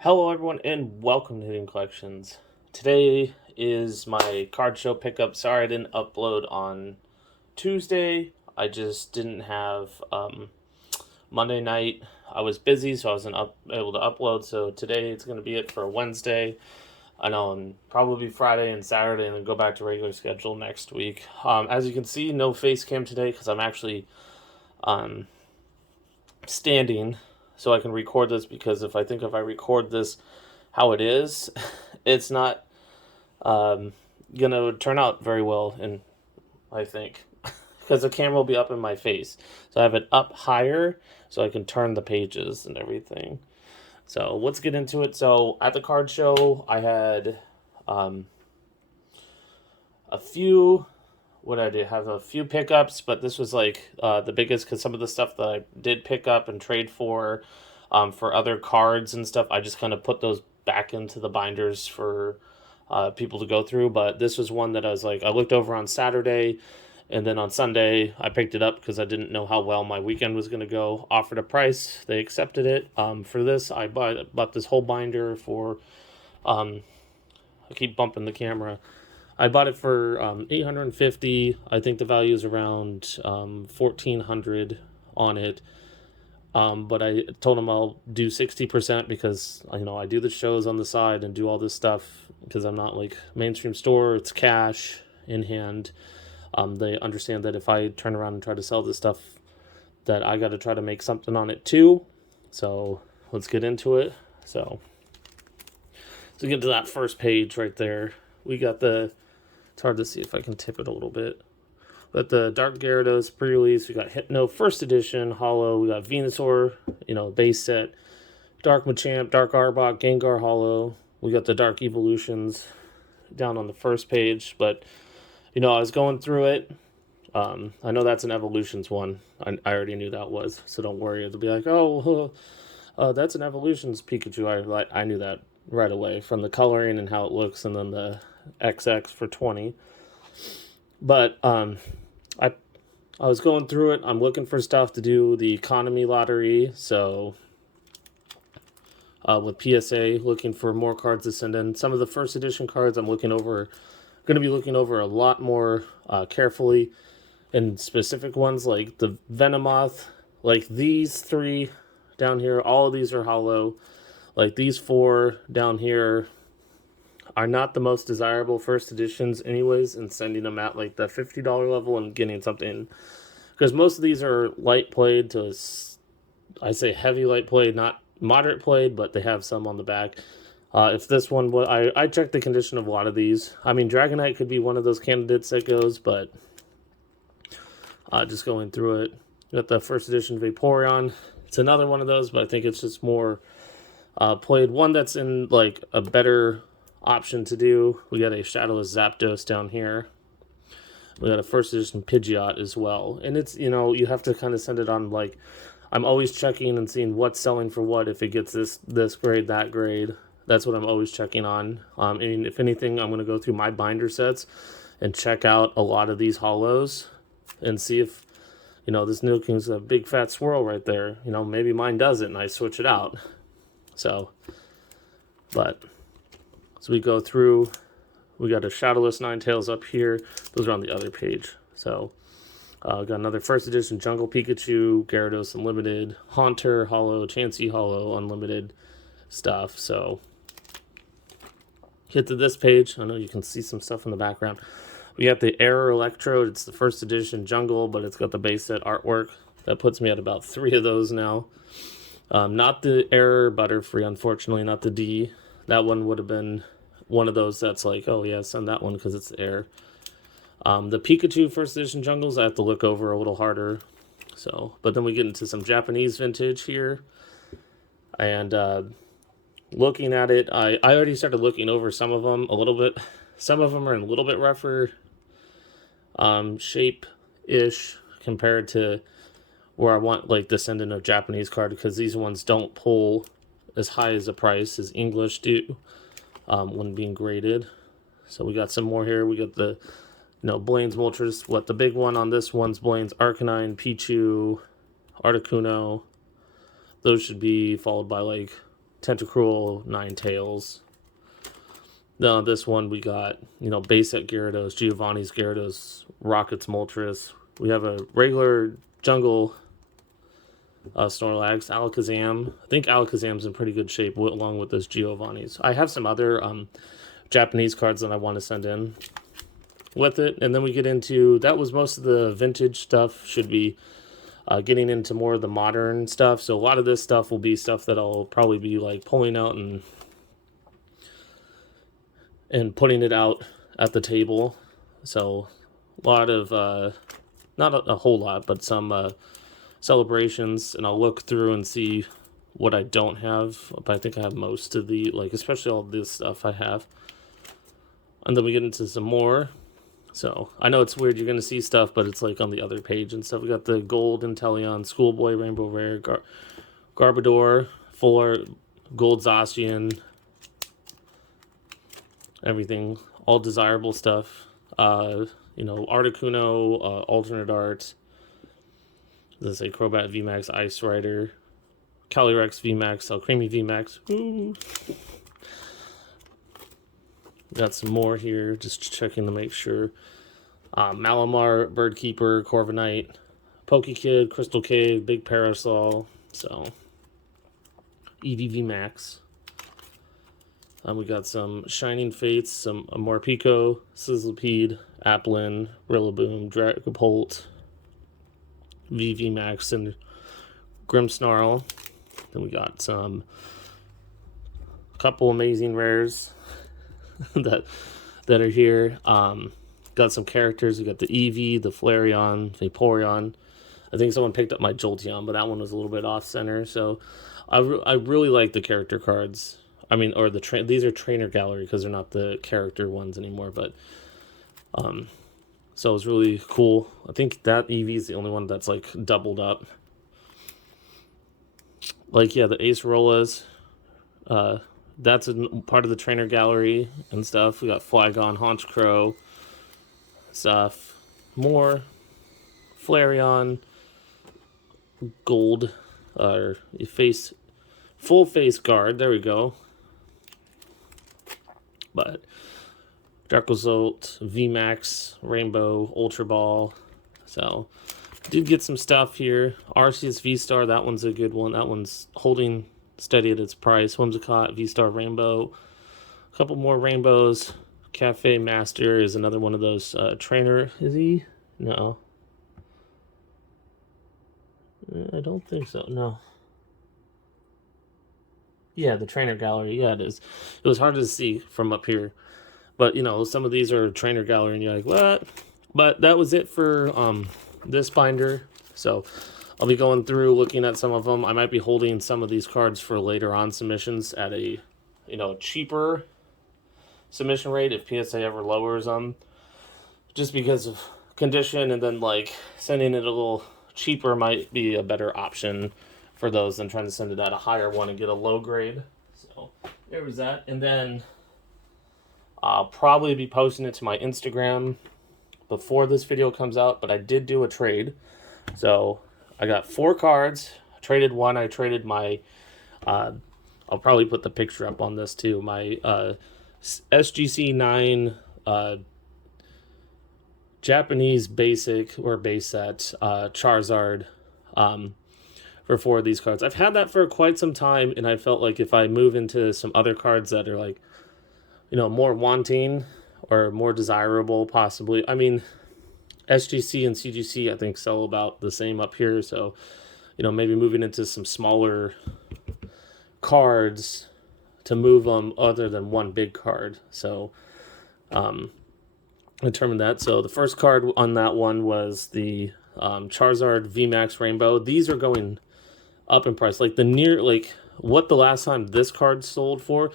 Hello, everyone, and welcome to Hidden Collections. Today is my card show pickup. Sorry I didn't upload on Tuesday. I just didn't have Monday night. I was busy, so I wasn't able to upload. So today it's going to be it for Wednesday. I know, and probably Friday and Saturday, and then go back to regular schedule next week. As you can see, no face cam today because I'm actually um, standing, so I can record this. Because if I record this how it is, it's not um, gonna turn out very well, and I think because the camera will be up in my face, so I have it up higher so I can turn the pages and everything. So let's get into it. So at the card show, I had um, a few. What I did have a few pickups, but this was like the biggest because some of the stuff that I did pick up and trade for other cards and stuff, I just kind of put those back into the binders for people to go through. But this was one that I was like, I looked over on Saturday, and then on Sunday I picked it up because I didn't know how well my weekend was going to go. Offered a price, they accepted it. For this, I bought this whole binder for. I keep bumping the camera. I bought it for 850. I think the value is around 1400 on it. But I told him I'll do 60% because I do the shows on the side and do all this stuff because I'm not like mainstream store. It's cash in hand. They understand that if I turn around and try to sell this stuff, that I got to try to make something on it too. So let's get into it. So get to that first page right there. We got the. It's hard to see if I can tip it a little bit. But the Dark Gyarados pre-release, we got Hypno First Edition, Hollow, we got Venusaur, base set, Dark Machamp, Dark Arbok, Gengar Hollow. We got the Dark Evolutions down on the first page. But, I was going through it. I know that's an Evolutions one. I already knew that was, so don't worry. It'll be like, oh, that's an Evolutions Pikachu. I knew that right away from the coloring and how it looks, and then the XX for 20. But I I was going through it. I'm looking for stuff to do the economy lottery. So with PSA, looking for more cards to send in. Some of the first edition cards I'm looking over, going to be looking over a lot more carefully. And specific ones like the Venomoth, like these three down here, all of these are hollow. Like these four down here are not the most desirable first editions, anyways, and sending them at like the $50 level and getting something. Because most of these are light played to, I say heavy light played, not moderate played, but they have some on the back. If this one, I checked the condition of a lot of these. I mean, Dragonite could be one of those candidates that goes, but just going through it. Got the first edition Vaporeon. It's another one of those, but I think it's just more played. One that's in like a better option to do. We got a Shadowless Zapdos down here. We got a first edition Pidgeot as well. And it's, you have to kind of send it on like, I'm always checking and seeing what's selling for what, if it gets this grade, that grade. That's what I'm always checking on. And if anything, I'm going to go through my binder sets and check out a lot of these hollows and see if, this New King's a big fat swirl right there. Maybe mine does it and I switch it out. So, but as we go through, we got a Shadowless Ninetales up here. Those are on the other page. So, got another first edition Jungle Pikachu, Gyarados Unlimited, Haunter Hollow, Chansey Hollow, Unlimited stuff. So, hit to this page. I know you can see some stuff in the background. We got the Error Electrode. It's the first edition Jungle, but it's got the base set artwork. That puts me at about 3 of those now. Not the Error Butterfree, unfortunately, not the D. That one would have been one of those that's like, oh yeah, send that one because it's the Air. The Pikachu first edition jungles I have to look over a little harder. So, but then we get into some Japanese vintage here, and looking at it, I already started looking over some of them a little bit. Some of them are in a little bit rougher shape ish compared to where I want like to send in a Japanese card, because these ones don't pull as high as the price as English do when being graded. So we got some more here. We got the Blaine's Moltres. What the big one on this one's Blaine's Arcanine, Pichu, Articuno. Those should be followed by like Tentacruel, Ninetales. Now this one we got, basic Gyarados, Giovanni's Gyarados, Rocket's Moltres. We have a regular jungle Snorlax, Alakazam. I think Alakazam's in pretty good shape along with this Giovanni's. I have some other Japanese cards that I want to send in with it. And then we get into, that was most of the vintage stuff. Should be getting into more of the modern stuff. So a lot of this stuff will be stuff that I'll probably be like pulling out and putting it out at the table. So a lot of, not a whole lot, but some celebrations, and I'll look through and see what I don't have, but I think I have most of the, like, especially all this stuff I have. And then we get into some more. So I know it's weird, you're going to see stuff, but it's like on the other page and stuff. We got the Gold Inteleon, Schoolboy, Rainbow Rare, Garbodor, Full Art, Gold Zacian, everything, all desirable stuff. Articuno, Alternate Art, let's say Crobat VMAX, Ice Rider, Calyrex VMAX, Alcremie VMAX. Ooh. Got some more here, just checking to make sure. Malamar, Birdkeeper, Corviknight, Pokekid, Crystal Cave, Big Parasol, so Eevee VMAX. We got some Shining Fates, some Morpeko, Sizzlipede, Applin, Rillaboom, Dragapult, VVMAX, and Grimmsnarl. Then we got some couple amazing rares that are here. Got some characters. We got the Eevee, the Flareon, Vaporeon. I think someone picked up my Jolteon, but that one was a little bit off center. So I really like the character cards. I mean, or these are trainer gallery because they're not the character ones anymore. But so it was really cool. I think that Eevee is the only one that's like doubled up. Like, yeah, the Acerolas. That's a part of the trainer gallery and stuff. We got Flygon, Honchkrow stuff. More Flareon, Gold, full face guard. There we go. But Dracozolt, VMAX, Rainbow, Ultra Ball. So did get some stuff here. Arceus V-Star, that one's a good one. That one's holding steady at its price. Whimsicott, V-Star Rainbow. A couple more rainbows. Cafe Master is another one of those trainer. Is he? No. I don't think so. No. Yeah, the trainer gallery. Yeah, it is. It was hard to see from up here. But, some of these are trainer gallery, and you're like, what? But that was it for this binder. So I'll be going through, looking at some of them. I might be holding some of these cards for later on submissions at a, cheaper submission rate if PSA ever lowers them. Just because of condition, and then, sending it a little cheaper might be a better option for those than trying to send it at a higher one and get a low grade. So there was that. And then I'll probably be posting it to my Instagram before this video comes out, but I did do a trade. So I got 4 cards. I traded one. I traded my, I'll probably put the picture up on this too, my SGC 9 Japanese basic or base set Charizard for 4 of these cards. I've had that for quite some time, and I felt like if I move into some other cards that are more wanting or more desirable, possibly. I mean, SGC and CGC, I think, sell about the same up here. So, maybe moving into some smaller cards to move them other than one big card. So, determined that. So the first card on that one was the Charizard VMAX Rainbow. These are going up in price. What the last time this card sold for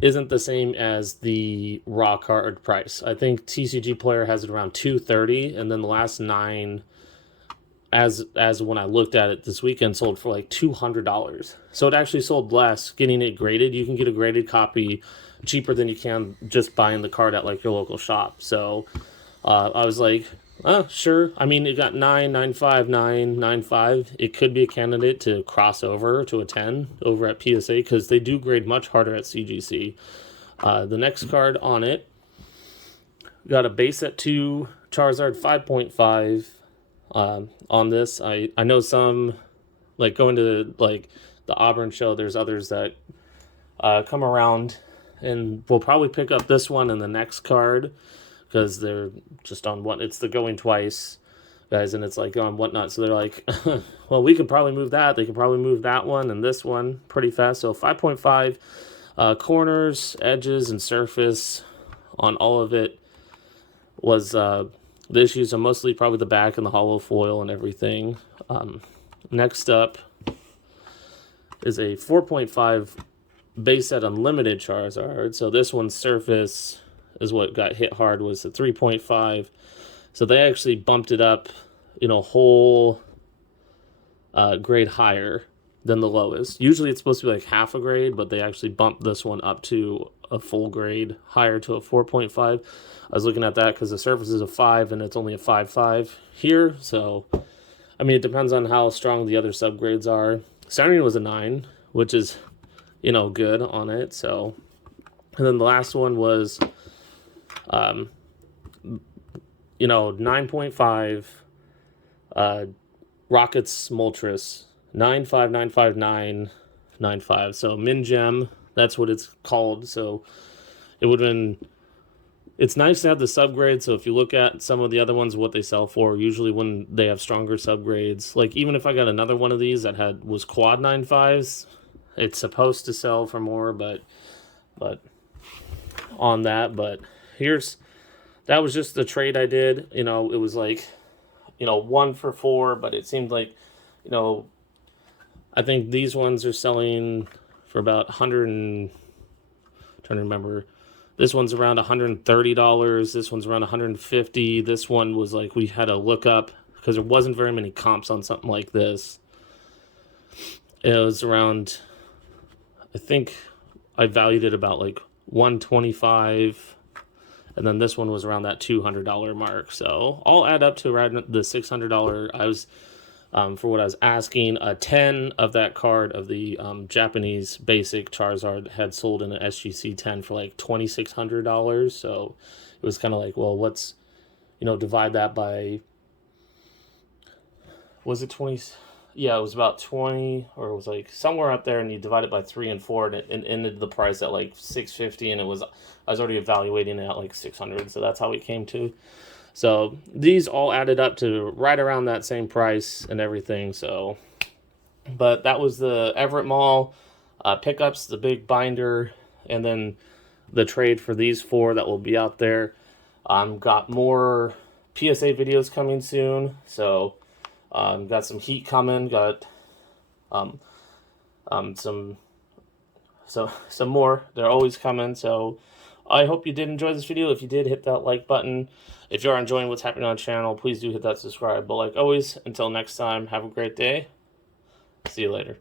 isn't the same as the raw card price. I think TCG Player has it around $230, and then the last 9, as when I looked at it this weekend, sold for like $200. So it actually sold less getting it graded. You can get a graded copy cheaper than you can just buying the card at your local shop. So I was like, Sure. I mean, it got 9, 9.5, 9, 9.5. It could be a candidate to cross over to a 10 over at PSA because they do grade much harder at CGC. The next card on it got a base at 2, Charizard 5.5. On this, I know some, like going to like the Auburn show, there's others that come around and we'll probably pick up this one and the next card because they're just on what it's the going twice guys, and it's like on whatnot. So they're like, well, we could probably move that. They could probably move that one and this one pretty fast. So 5.5 corners, edges, and surface on all of it was the issues are mostly probably the back and the hollow foil and everything. Next up is a 4.5 base set unlimited Charizard. So this one's surface is what got hit hard, was the 3.5. So they actually bumped it up, whole grade higher than the lowest. Usually it's supposed to be like half a grade, but they actually bumped this one up to a full grade higher to a 4.5. I was looking at that because the surface is a 5 and it's only a 5.5 here. So, I mean, it depends on how strong the other subgrades are. Starting was a 9, which is, good on it. So, and then the last one was, 9.5 Rockets Moltres 9595995. So Min Gem, that's what it's called. So it would have been. It's nice to have the subgrade. So if you look at some of the other ones, what they sell for, usually when they have stronger subgrades, like even if I got another one of these that was quad 9.5s, it's supposed to sell for more, but on that. But that was just the trade I did. It was like, 1 for 4, but it seemed like, I think these ones are selling for about 100 and, trying to remember, this one's around $130. This one's around $150. This one was like, we had to look up because there wasn't very many comps on something like this. It was around, I think I valued it about like $125. And then this one was around that $200 mark. So all add up to around the $600. I was, for what I was asking, a 10 of that card of the Japanese basic Charizard had sold in an SGC 10 for like $2,600. So it was kind of like, well, what's, divide that by, was it 20? Yeah, it was about 20, or it was like somewhere up there, and you divide it by 3 and 4, and it ended the price at like $650, and I was already evaluating it at like $600, so that's how we came to. So these all added up to right around that same price and everything. So, but that was the Everett Mall pickups, the big binder, and then the trade for these 4 that will be out there. Got more PSA videos coming soon, so. Got some heat coming. Got some more. They're always coming. So I hope you did enjoy this video. If you did, hit that like button. If you are enjoying what's happening on the channel, please do hit that subscribe. But like always, until next time, have a great day. See you later.